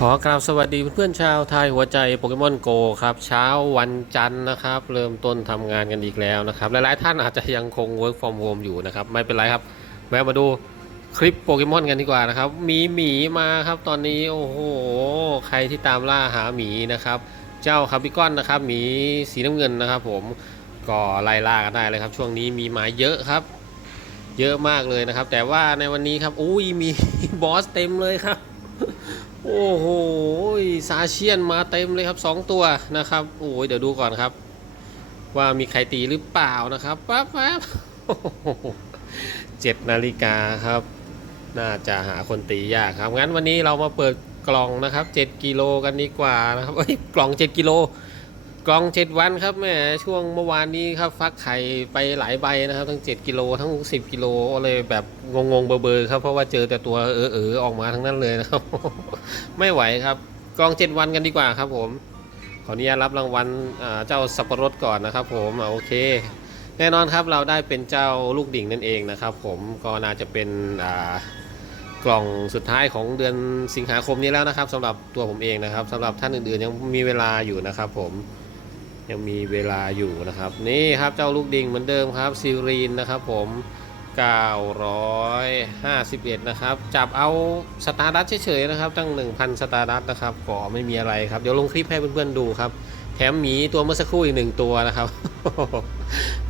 ขอกราบสวัสดีเพื่อนๆชาวไทยหัวใจโปเกมอนโกครับเช้าวันจันทร์นะครับ เริ่มต้นทำงานกันอีกแล้วนะครับ หลายๆท่านอาจจะยังคง work from home อยู่นะครับ ไม่เป็นไรครับแวะมาดูคลิปโปเกมอนกันดีกว่านะครับ มีหมีมาครับตอนนี้โอ้โห ใครที่ตามล่าหาหมีนะครับ เจ้าคาบิกอนนะครับหมีสีน้ำเงินนะครับ ผมก็ไล่ล่ากันได้เลยครับ ช่วงนี้มีมาเยอะครับ เยอะมากเลยนะครับ แต่ว่าในวันนี้ครับอุ้ยมีบอสเต็มเลยครับ โอ้โหซาเชียนมาเต็มเลยครับสองตัวนะครับ โอ้ยเดี๋ยวดูก่อนครับ ว่ามีใครตีหรือเปล่านะครับปั๊บปั๊บเจ็ดนาฬิกาครับ น่าจะหาคนตียากครับ งั้นวันนี้เรามาเปิดกล่องนะครับ 7 กิโลกันดีกว่านะครับเอ้ยกล่อง 7 กิโล กล่อง7วันครับแม่ช่วงเมื่อวานนี้ครับฟักไข่ไปหลายใบนะครับ ทั้ง7กิโลทั้ง10กิโลเลยแบบงงๆเบอร์ๆครับเพราะว่าเจอแต่ตัวเออเออออกมาทั้งนั้นเลยนะครับ ไม่ไหวครับกล่อง7วันกันดีกว่าครับ ผมขออนุญาตรับรางวัลเจ้าสับปะรดก่อนนะครับ ผมอโอเค แน่นอนครับเราได้เป็นเจ้าลูกดิ่งนั่นเองนะครับ ผมก็น่าจะเป็นกล่องสุดท้ายของเดือนสิงหาคมนี้แล้วนะครับสำหรับตัวผมเองนะครับสำหรับท่านอื่นๆยังมีเวลาอยู่นะครับผม ยังมีเวลาอยู่นะครับ นี่ครับเจ้าลูกดิ่งเหมือนเดิมครับซิรีนนะครับผม951 นะครับ จับเอาสตาร์ดัตเฉยๆนะครับ ตั้ง 1,000 สตาร์ดัตนะครับก็ไม่มีอะไรครับ เดี๋ยวลงคลิปให้เพื่อนๆดูครับ แถมหมีตัวเมื่อสักครู่อีกหนึ่งตัวนะครับ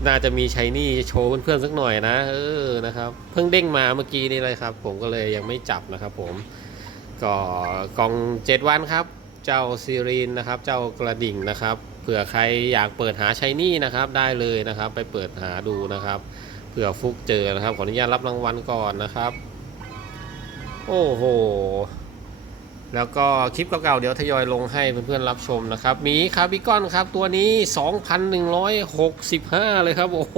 น่าจะมีชัยนี่โชว์เพื่อนๆสักหน่อยนะ เออนะครับ เพิ่งเด้งมาเมื่อกี้นี่เลยครับ ผมก็เลยยังไม่จับนะครับผม ก็กอง 7 วันครับ เจ้าซีรีนนะครับ เจ้ากระดิ่งนะครับ เผื่อใครอยากเปิดหาชัยนี่นะครับได้เลยนะครับ ไปเปิดหาดูนะครับ เผื่อฟุกเจอนะครับ ขออนุญาตรับรางวัลก่อนนะครับ โอ้โห แล้วก็คลิปเก่าๆเดี๋ยวทยอยลงให้เพื่อนๆรับชมนะครับ มีคาร์บิกอนครับ ตัวนี้ 2,165 เลยครับ โอ้โห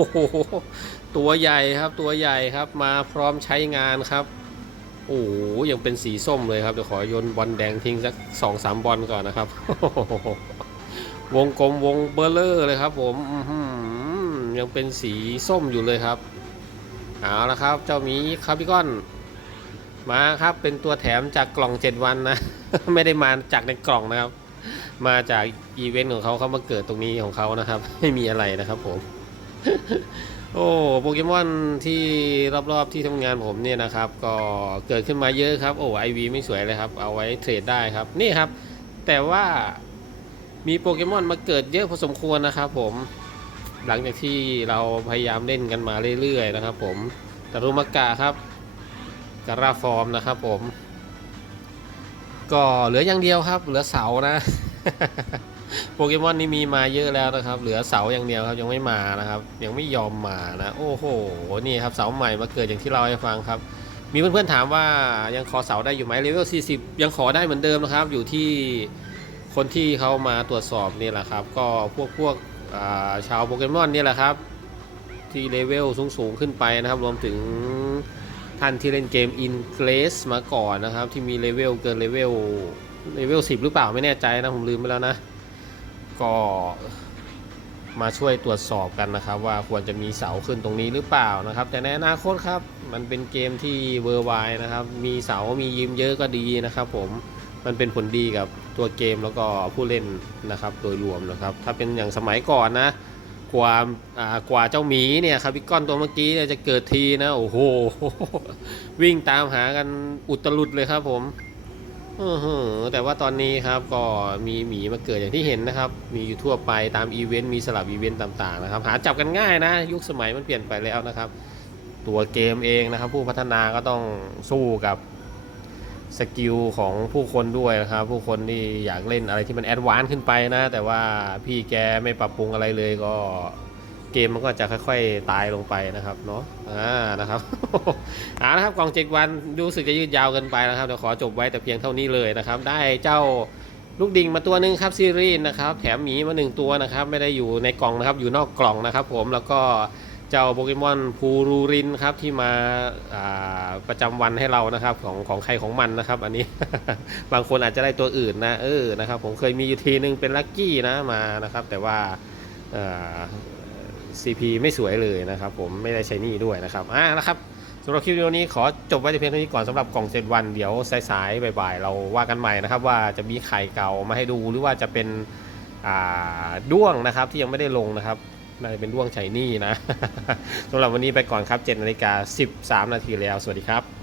ตัวใหญ่ครับ ตัวใหญ่ครับ มาพร้อมใช้งานครับ โอ้โหยังเป็นสีส้มเลยครับ เดี๋ยวขอโยนบอลแดงทิ้งสักสองสามบอลก่อนนะครับ วงกลมวงเบลเลอร์เลยครับ ผมยังเป็นสีส้มอยู่เลยครับ เอาละครับ เจ้ามีคาร์บิกอนมาครับเป็นตัวแถมจากกล่อง 7 วันนะ ไม่ได้มาจากในกล่องนะครับ มาจากอีเวนต์ของเขาเขามาเกิดตรงนี้ของเขานะครับ ไม่มีอะไรนะครับผม โอ้โปเกมอนที่รอบๆที่ทำงานผมเนี่ยนะครับ ก็เกิดขึ้นมาเยอะครับ โอ้ไอวีไม่สวยเลยครับ เอาไว้เทรดได้ครับ นี่ครับ แต่ว่ามีโปเกมอนมาเกิดเยอะพอสมควรนะครับผมหลังจากที่เราพยายามเล่นกันมาเรื่อยๆนะครับ ผมตารุมากะครับกราฟอร์มนะครับผม ก็เหลืออย่างเดียวครับ เหลือเสานะ โปเกมอนนี่มีมาเยอะแล้วนะครับ เหลือเสาอย่างเดียวครับยังไม่มานะครับ ยังไม่ยอมมานะโอ้โหนี่ครับเสาใหม่มาเกิดอย่างที่เราให้ฟังครับ มีเพื่อนๆถามว่ายังขอเสาได้อยู่ไหมเลเวล40 ยังขอได้เหมือนเดิมนะครับ อยู่ที่คนที่เขามาตรวจสอบนี่แหละครับ ก็พวกพวกาชาวโปเกมอนนี่แหละครับ ที่เลเวลสูงๆขึ้นไปนะครับ รวมถึงท่านที่เล่นเกม In g r a c e มาก่อนนะครับ ที่มีเลเวลเกินเลเวลเลเวล10 หรือเปล่าไม่แน่ใจนะผมลืมไปแล้วนะ ก็มาช่วยตรวจสอบกันนะครับ ว่าควรจะมีเสาขึ้นตรงนี้หรือเปล่านะครับ แต่ในอนาคตครับ มันเป็นเกมที่เวอร์ไวนะครับ มีเสามียิมเยอะก็ดีนะครับ ผมมันเป็นผลดีกับตัวเกมแล้วก็ผู้เล่นนะครับ โดยรวมนะครับ ถ้าเป็นอย่างสมัยก่อนนะ กว่าากว่าเจ้าหมีเนี่ยครับพี่ก้อนตัวเมื่อกี้จะเกิดทีนะโอ้โหวิ่งตามหากันอุตลุดเลยครับผม อือหือแต่ว่าตอนนี้ครับก็มีหมีมาเกิดอย่างที่เห็นนะครับ มีอยู่ทั่วไปตามอีเวนต์มีสลับอีเวนต์ต่างๆนะครับ หาจับกันง่ายนะ ยุคสมัยมันเปลี่ยนไปแล้วนะครับ ตัวเกมเองนะครับ ผู้พัฒนาก็ต้องสู้กับสกิลของผู้คนด้วยนะครับ ผู้คนที่อยากเล่นอะไรที่มันแอดวานซ์ขึ้นไปนะ แต่ว่าพี่แกไม่ปรับปรุงอะไรเลยก็ เกมมันก็จะค่อยๆตายลงไปนะครับเนาะอ่านะครับเอาละครับกล่องเจ็ดวันรู้สึกจะยืดยาวเกินไปนะครับเดี๋ยวขอจบไว้แต่เพียงเท่านี้เลยนะครับ ได้เจ้าลูกดิ่งมาตัวหนึ่งครับซีรีส์นะครับแถมหมีมาหนึ่งตัวนะครับ ไม่ได้อยู่ในกล่องนะครับ อยู่นอกกล่องนะครับ ผมแล้วก็เจ้าโปเกมอนพูรูรินครับที่มาประจำวันให้เรานะครับของของใครของมันนะครับ อันนี้ บางคนอาจจะได้ตัวอื่นนะเออนะครับ ผมเคยมีอยู่ทีนึงเป็นลัคกี้นะมานะครับ แต่ว่า CP ไม่สวยเลยนะครับ ผมไม่ได้ใช้นี่ด้วยนะครับอ่านะครับสำหรับคลิปวิดีโอนี้ขอจบไว้แต่เพียงเท่านี้ก่อนสำหรับกล่องเจ็ดวันเดี๋ยวสายๆบ่ายๆเราว่ากันใหม่นะครับ ว่าจะมีไข่เก่ามาให้ดูหรือว่าจะเป็นอ่าด้วงนะครับที่ยังไม่ได้ลงนะครับน่าจะเป็นด้วงไชนี่นะสำหรับวันนี้ไปก่อนครับ7นาฬิกา13 นาทีแล้ว สวัสดีครับ